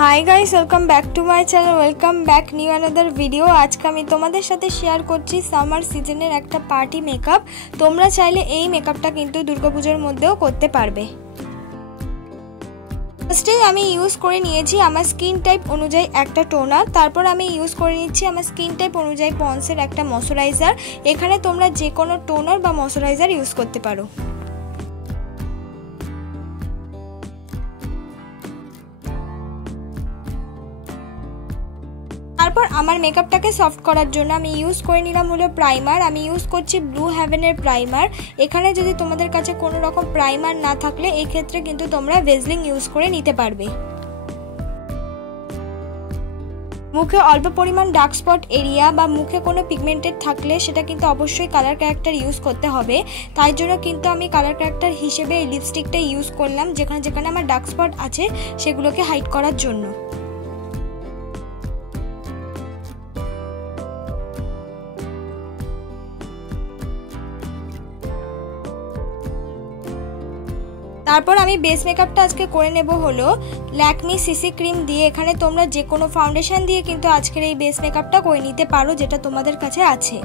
High guys welcome back to my channel welcome back new another video. आज के आमी तोमादेर साथे शेयर करछि सामार सीजनेर एकटा पार्टी मेकअप। तोमरा चाइले एई मेकअपटा किन्तु दुर्गापूजार मध्येও करते पारबे। फार्स्टे आमी यूज करे निয়েছি আমার स्किन टाइप अनुयायी একটা টোনার, তারপর আমি ইউজ করে নিচ্ছি আমার স্কিন টাইপ অনুযায়ী পন্ডসের একটা ময়শ্চারাইজার। এখানে তোমরা যে কোনো টোনার বা ময়শ্চারাইজার ইউজ করতে পারো। তারপর আমার মেকআপটাকে সফট করার জন্য আমি ইউজ করে নিলাম হলো প্রাইমার। আমি ইউজ করছি ব্লু হেভেনের প্রাইমার। এখানে যদি তোমাদের কাছে কোনো রকম প্রাইমার না থাকলে এই ক্ষেত্রে কিন্তু তোমরা ভেজলিং ইউজ করে নিতে পারবে। মুখে অল্প পরিমাণ ডার্ক স্পট এরিয়া বা মুখে কোনো পিগমেন্টেড থাকলে সেটা কিন্তু অবশ্যই কালার ক্যারেক্টার ইউজ করতে হবে। তাই জন্য কিন্তু আমি কালার ক্যারেক্টার হিসেবে এই লিপস্টিকটা ইউজ করলাম, যেখানে যেখানে আমার ডার্ক স্পট আছে সেগুলোকে হাইড করার জন্য। তারপর আমি বেস মেকআপটা আজকে করে নেব হলো ল্যাকমি সিসি ক্রিম দিয়ে। এখানে তোমরা যে কোনো ফাউন্ডেশন দিয়ে কিন্তু আজকের এই বেস মেকআপটা করে নিতে পারো, যেটা তোমাদের কাছে আছে।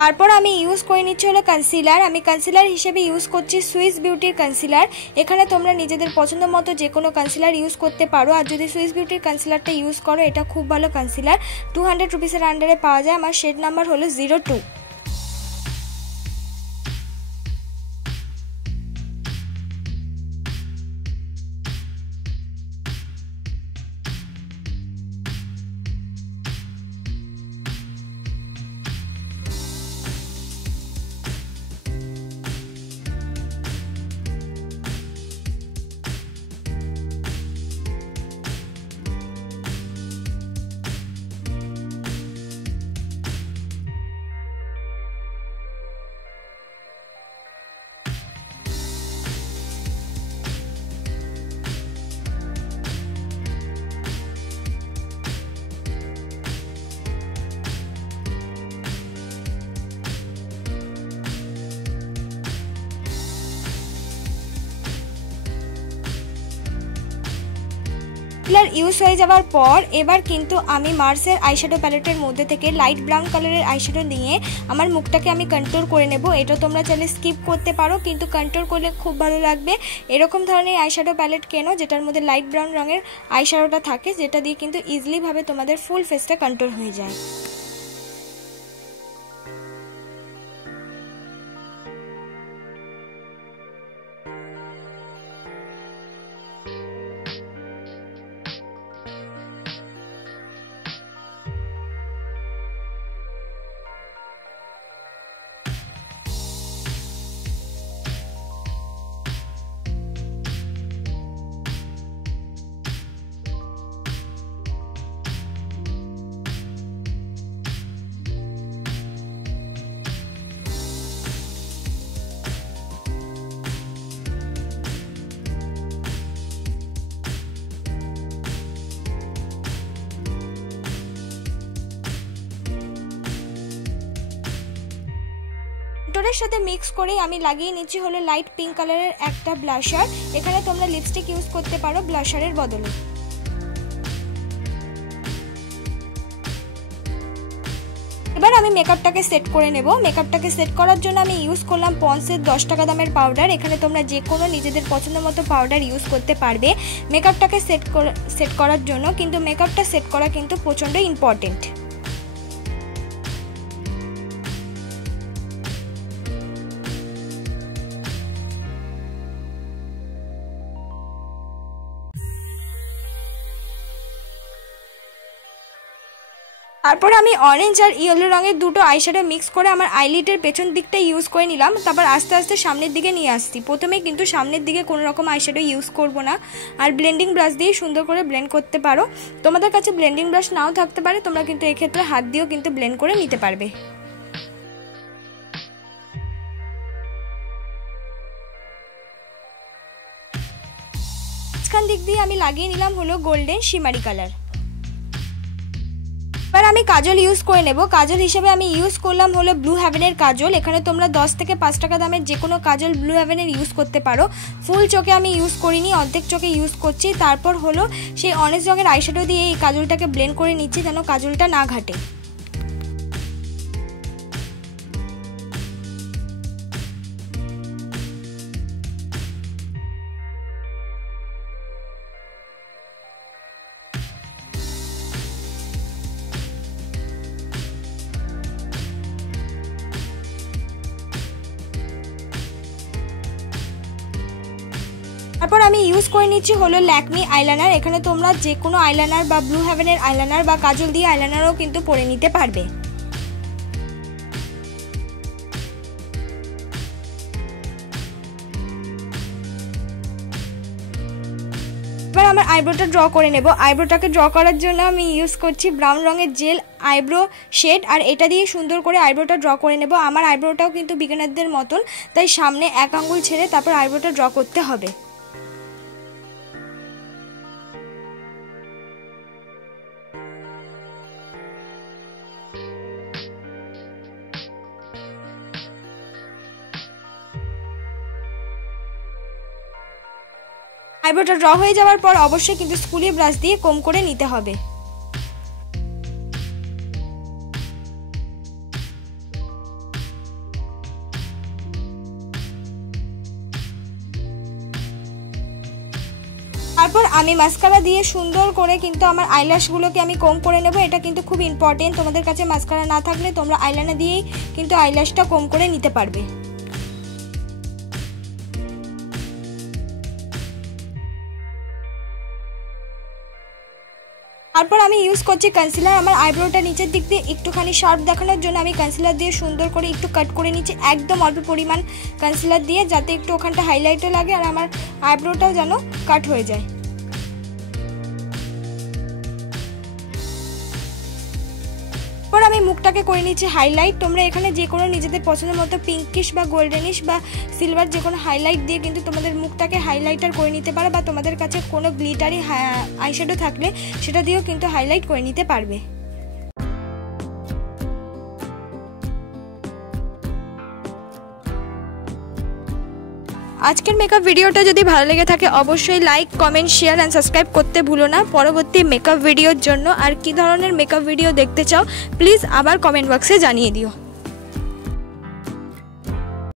তারপর আমি ইউজ করে নিচ্ছি হলো কনসিলার। আমি কনসিলার হিসেবে ইউজ করছি সুইস বিউটির কনসিলার। এখানে তোমরা নিজেদের পছন্দ মতো যে কোনো কনসিলার ইউজ করতে পারো। আর যদি সুইস বিউটির কনসিলারটা ইউজ করো, এটা খুব ভালো কনসিলার, 200 রুপিসের আন্ডারে পাওয়া যায়। আমার শেড নাম্বার হলো 02। কনসিলার ইউজ হয়ে যাওয়ার পর এবার কিন্তু আমি মার্সের আইশ্যাডো প্যালেটের মধ্যে থেকে লাইট ব্রাউন কালারের আইশ্যাডো নিয়ে আমার মুখটাকে আমি কন্ট্রোল করে নেব। এটা তোমরা চাইলে স্কিপ করতে পারো, কিন্তু কন্ট্রোল করলে খুব ভালো লাগবে। এরকম ধরনের আইশ্যাডো প্যালেট কেনো যেটার মধ্যে লাইট ব্রাউন রঙের আইশ্যাডোটা থাকে, যেটা দিয়ে কিন্তু ইজিলি ভাবে তোমাদের ফুল ফেসটা কন্ট্রোল হয়ে যায়। কন্ট্রোলের সাথে মিক্স করে আমি লাগিয়ে নিচ্ছি হলো লাইট পিঙ্ক কালারের একটা ব্লাশার। এখানে তোমরা লিপস্টিক ইউজ করতে পারো ব্লাশারের বদলে। এবার আমি মেকআপটাকে সেট করে নেব। মেকআপটাকে সেট করার জন্য আমি ইউজ করলাম পন্ডসের 10 টাকা দামের পাউডার। এখানে তোমরা যে কোনো নিজেদের পছন্দ মতো পাউডার ইউজ করতে পারবে মেকআপটাকে সেট করার জন্য, কিন্তু মেকআপটা সেট করা কিন্তু প্রচণ্ড ইম্পর্টেন্ট। তারপর আমি অরেঞ্জ আর ইয়েলো রঙের দুটো আইশ্যাডো মিক্স করে আমার আইলিডের পেছন দিকটা ইউজ করে নিলাম। তারপর আস্তে আস্তে সামনের দিকে নিয়ে আসছি। প্রথমে কিন্তু সামনের দিকে কোনো রকম আইশ্যাডো ইউজ করব না, আর ব্লেন্ডিং ব্রাশ দিয়ে সুন্দর করে ব্লেন্ড করতে পারো। তোমাদের কাছে ব্লেন্ডিং ব্রাশ নাও থাকতে পারে, তোমরা কিন্তু এক্ষেত্রে হাত দিয়েও কিন্তু ব্লেন্ড করে নিতে পারবে। মাঝখান দিক দিয়ে আমি লাগিয়ে নিলাম হলো গোল্ডেন শিমারি কালার। এবার আমি কাজল ইউজ করে নেব। কাজল হিসেবে আমি ইউজ করলাম হলো ব্লু হেভেনের কাজল। এখানে তোমরা 10 থেকে 5 টাকা দামের যে কোনো কাজল ব্লু হেভেনের ইউজ করতে পারো। ফুল চোখে আমি ইউজ করিনি, অর্ধেক চোখে ইউজ করছি। তারপর হলো সেই অরেঞ্জ রঙের আইশ্যাডো দিয়ে এই কাজলটাকে ব্লেন্ড করে নিচ্ছি যেন কাজলটা না ঘাটে। তারপর আমি ইউজ করে নিচ্ছি হলো ল্যাকমি আইলাইনার। এখানে তোমরা যে কোনো আইলাইনার বা ব্লু হেভেনের আইলাইনার বা কাজল দিয়ে আইলাইনারও কিন্তু পরে নিতে পারবে। এবার আমার আইব্রোটা ড্র করে নেব। আইব্রোটাকে ড্র করার জন্য আমি ইউজ করছি ব্রাউন রঙের জেল আইব্রো শেড, আর এটা দিয়ে সুন্দর করে আইব্রোটা ড্র করে নেব। আমার আইব্রোটাও কিন্তু বিগিনারদের মতন, তাই সামনে এক আঙ্গুল ছেড়ে তারপর আইব্রোটা ড্র করতে হবে। আইব্রোটা ড্র হয়ে যাওয়ার পর অবশ্যই কিন্তু স্কুলি ব্রাশ দিয়ে কম করে নিতে হবে। তারপর আমি মাস্কারা দিয়ে সুন্দর করে কিন্তু আমার আইল্যাশগুলোকে আমি কম করে নেব। এটা কিন্তু খুব ইম্পর্টেন্ট। তোমাদের কাছে মাস্কারা না থাকলে তোমরা আইলাইনার দিয়েই কিন্তু আইল্যাশটা কম করে নিতে পারবে। তারপর আমি ইউজ করছি কনসিলার। আমার আইব্রোটা নিচের দিক দিয়ে একটুখানি শার্প দেখানোর জন্য আমি কনসিলার দিয়ে সুন্দর করে একটু কাট করে নিচ্ছি, একদম অল্প পরিমাণ কনসিলার দিয়ে, যাতে একটু ওখানটা হাইলাইটও লাগে আর আমার আইব্রোটাও যেন কাট হয়ে যায়। তারপর আমি মুখটাকে করে নিচ্ছি হাইলাইট। তোমরা এখানে যে কোনো নিজেদের পছন্দের মতো পিঙ্কিশ বা গোল্ডেনিশ বা সিলভার যে কোনো হাইলাইট দিয়ে কিন্তু তোমাদের মুখটাকে হাইলাইটার করে নিতে পারো, বা তোমাদের কাছে কোনো গ্লিটারি আইশ্যাডো থাকলে সেটা দিয়েও কিন্তু হাইলাইট করে নিতে পারবে। আজকের মেকআপ ভিডিওটা যদি ভালো লেগে থাকে অবশ্যই like, comment, share and subscribe করতে ভুলো না। পরবর্তী মেকআপ ভিডিওর জন্য আর কি ধরনের মেকআপ ভিডিও দেখতে চাও প্লিজ আবার কমেন্ট বক্সে জানিয়ে দিও।